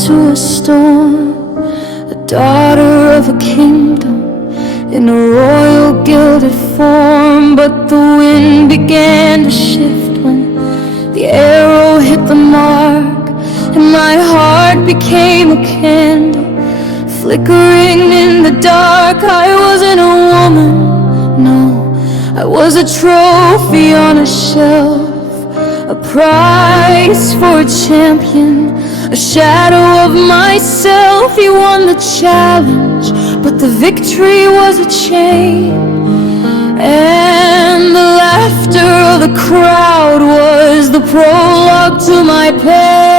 into a storm, a daughter of a kingdom in a royal gilded form. But the wind began to shift when the arrow hit the mark, and my heart became a candle flickering in the dark. I wasn't a woman, no, I was a trophy on a shelf, a prize for a champion, a shadow of myself. You won the challenge, but the victory was a chain, and the laughter of the crowd was the prologue to my pain.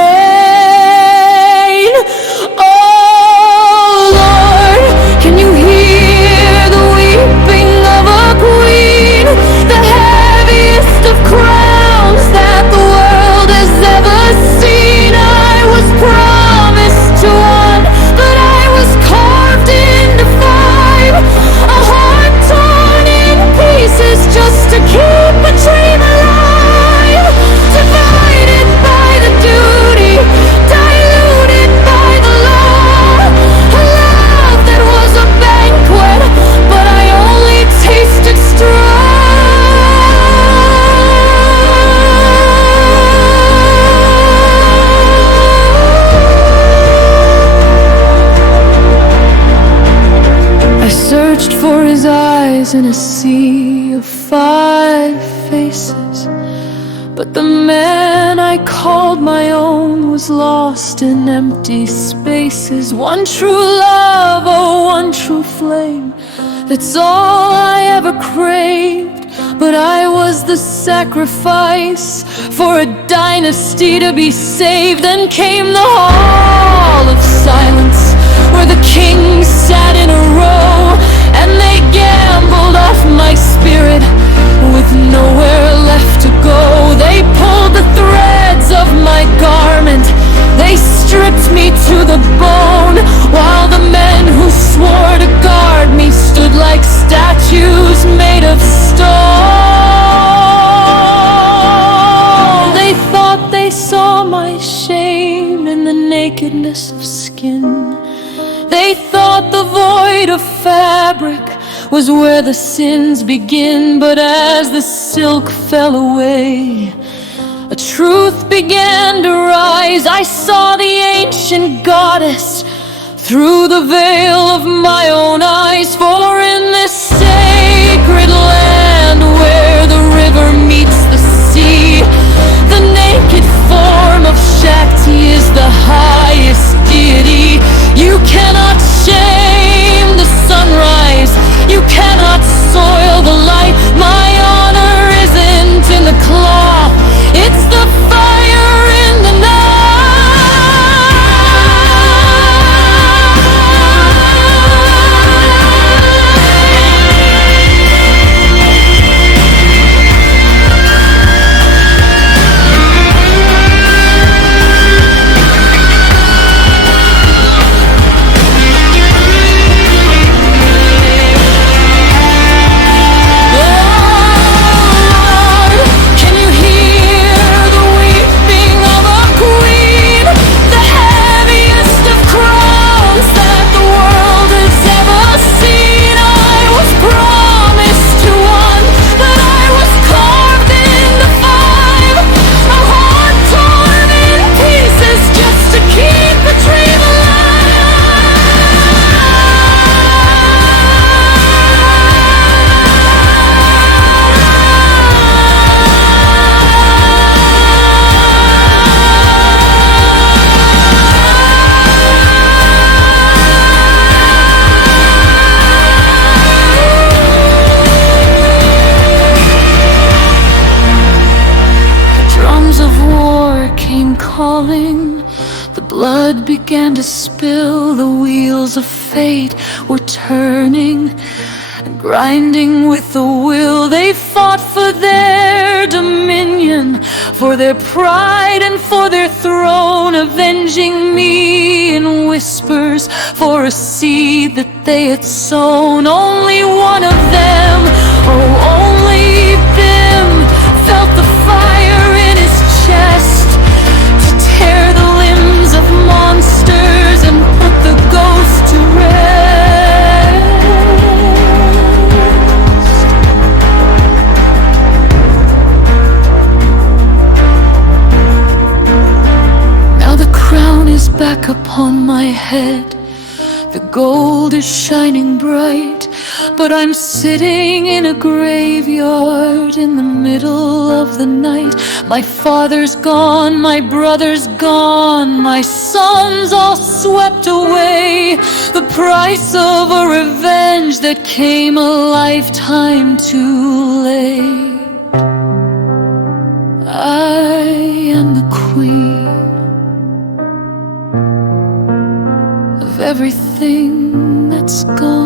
Oh Lord, can you hear the weeping of a queen, the heaviest of crowns that the world has ever seen? I was promised to one, but I was carved into five, a heart torn in pieces just to keep a dream alive, divided by the duty, diluted by the law, a love that was a banquet, but I only tasted straw. I searched for his eyes in a sea of 5 faces, but the man I called my own was lost in empty spaces. One true love, oh, one true flame, that's all I ever craved. But I was the sacrifice for a dynasty to be saved. Then came the hall of silence, where the kings sat in a row, and they gambled off my spirit with nowhere left to go. They pulled the threads of my garment, they stripped me to the bone, while the men who swore to guard me stood like statues made of stone. They thought they saw my shame in the nakedness of skin. They thought the void of fabric was where the sins begin. But as the silk fell away, a truth began to rise. I saw the ancient goddess through the veil of my own eyes. For in this sacred land where the river meets the sea, the naked form of Shakti is the highest deity. You cannot shame the sunrise, you cannot soil the light. My honor isn't in the cloth, it's the fire in the night. Began to spill, the wheels of fate were turning and grinding with the will. They fought for their dominion, for their pride and for their throne, avenging me in whispers for a seed that they had sown. Only one of them, oh only them, felt the fire in his chest to tear the limbs of monsters upon my head. The gold is shining bright, but I'm sitting in a graveyard in the middle of the night. My father's gone, my brother's gone, my sons all swept away. The price of a revenge that came a lifetime too late. I am the queen of everything that's gone.